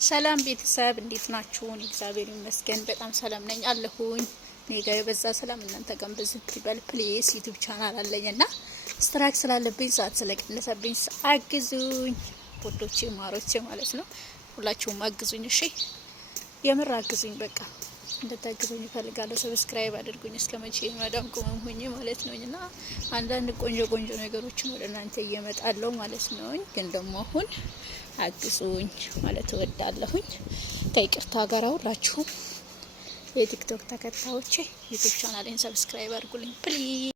ሰላም ቤተሰብ እንዴት ናችሁ? እግዚአብሔር ይመስገን በጣም ሰላም ነኝ አለሁኝ። እኔ ጋር የበዛ ሰላም እናንተ ጋር በዝት ይበል። ፕሊስ ዩቲዩብ ቻናል አለኝና ስትራክ ስላለብኝ ሰዓት ስለቀነሰብኝ አግዙኝ፣ ወዶቼ ማሮቼ ማለት ነው። ሁላችሁም አግዙኝ እሺ፣ የምር አግዙኝ። በቃ እንድታግዙኝ እፈልጋለሁ። ሰብስክራይብ አድርጉኝ። እስከመቼ ማዳም ቆመም ሆኜ ማለት ነውና አንዳንድ ቆንጆ ነገሮችን ወደ እናንተ እየመጣለሁ ማለት ነው። ግን ደግሞ አሁን አግዙኝ ማለት እወዳለሁኝ። ከይቅርታ ጋር ሁላችሁም የቲክቶክ ተከታዮቼ ዩቲዩብ ቻናሌን ሰብስክራይብ አድርጉልኝ ፕሊዝ።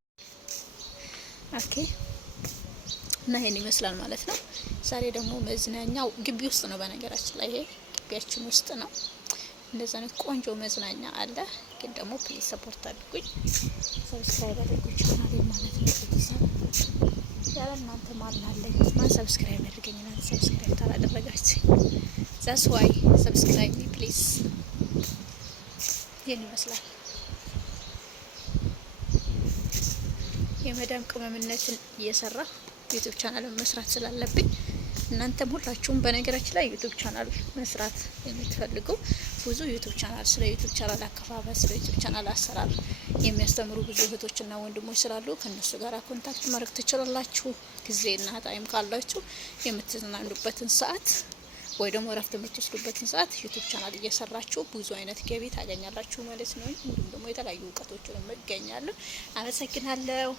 ኦኬ እና ይሄን ይመስላል ማለት ነው። ዛሬ ደግሞ መዝናኛው ግቢ ውስጥ ነው። በነገራችን ላይ ይሄ ግቢያችን ውስጥ ነው። እንደዛ አይነት ቆንጆ መዝናኛ አለ። ግን ደግሞ ፕሊዝ ሰፖርት አድርጉኝ፣ ሰብስክራይብ አድርጉኝ ቻናሌን ማለት ነው። ቤተሰብ ያለ እናንተ ማላለኝ ማን ሰብስክራይብ አድርገኝ? እናንተ ሰብስክራይብ ታላደረጋችሁ ዛስ ዋይ ሰብስክራይብ ሚ ፕሊዝ። ይሄን ይመስላል የመዳም ቅመምነትን እየሰራ ዩቲዩብ ቻናል መስራት ስላለብኝ እናንተም ሁላችሁም በነገራችን ላይ ዩቲዩብ ቻናል መስራት የምትፈልጉ ብዙ ዩቲዩብ ቻናል ስለ ዩቲዩብ ቻናል አከፋፈት፣ ስለ ዩቲዩብ ቻናል አሰራር የሚያስተምሩ ብዙ እህቶችና ወንድሞች ስላሉ ከነሱ ጋር ኮንታክት ማድረግ ትችላላችሁ። ጊዜና ታይም ካላችሁ የምትዝናኑበትን ሰዓት ወይ ደግሞ እረፍት የምትወስዱበትን ሰዓት ዩቲዩብ ቻናል እየሰራችሁ ብዙ አይነት ገቢ ታገኛላችሁ ማለት ነው። እንዲሁም ደግሞ የተለያዩ እውቀቶችን ይገኛሉ። አመሰግናለሁ።